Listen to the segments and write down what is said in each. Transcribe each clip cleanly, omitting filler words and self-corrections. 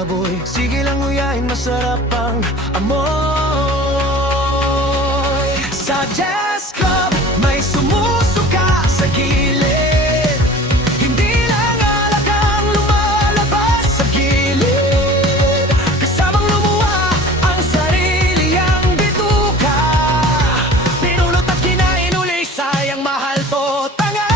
baboy. Sige lang uyain, masarap ang amoy. Sa Jazz Club, may sumusuka sa gilid. Hindi lang alak ang lumalabas sa gilid. Kasamang lumuha ang sarili ang bituka. Pinulot at kinain uli, sayang mahal to tanga.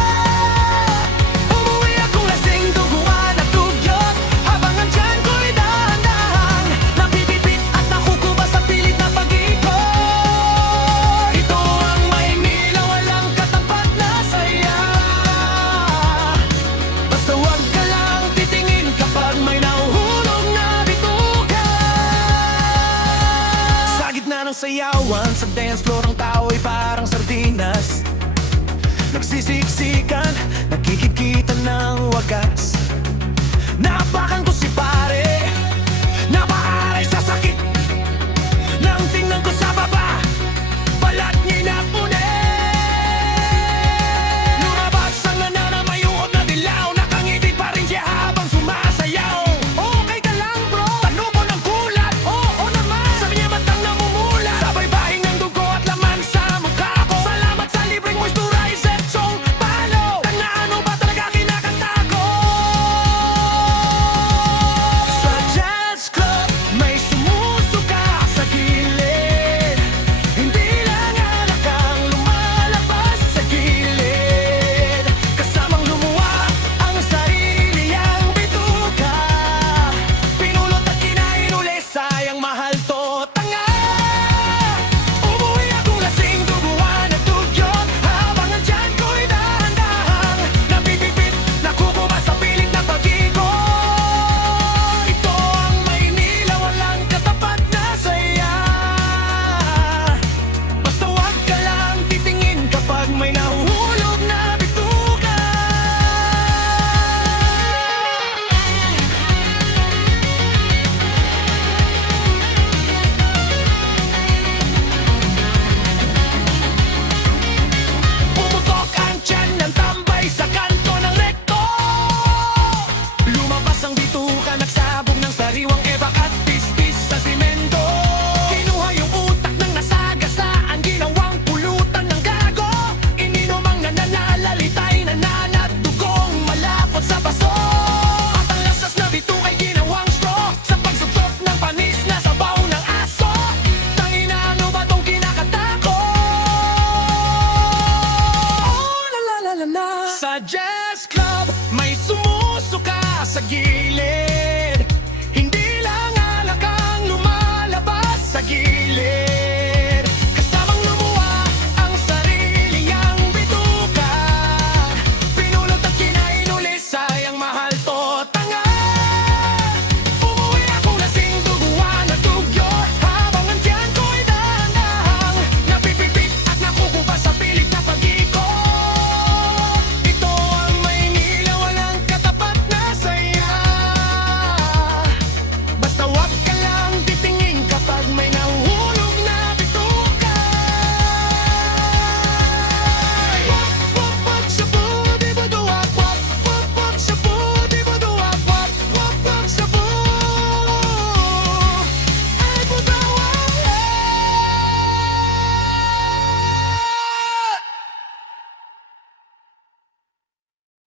Umuwi akong lasing, duguan at dugyot, habang ang tiyan ko'y dahan-dahan napipipit at nakukuba sa pilit na pag-ikot. Ito ang Maynila, walang katapat na saya. Basta huwag ka lang titingin kapag may nahuhulog na bituka. Sa gitna ng sayawan, sa dance floor ang tao ay parang sardinas. Nagsisiksikan, nakikikita ng wagas. Napaka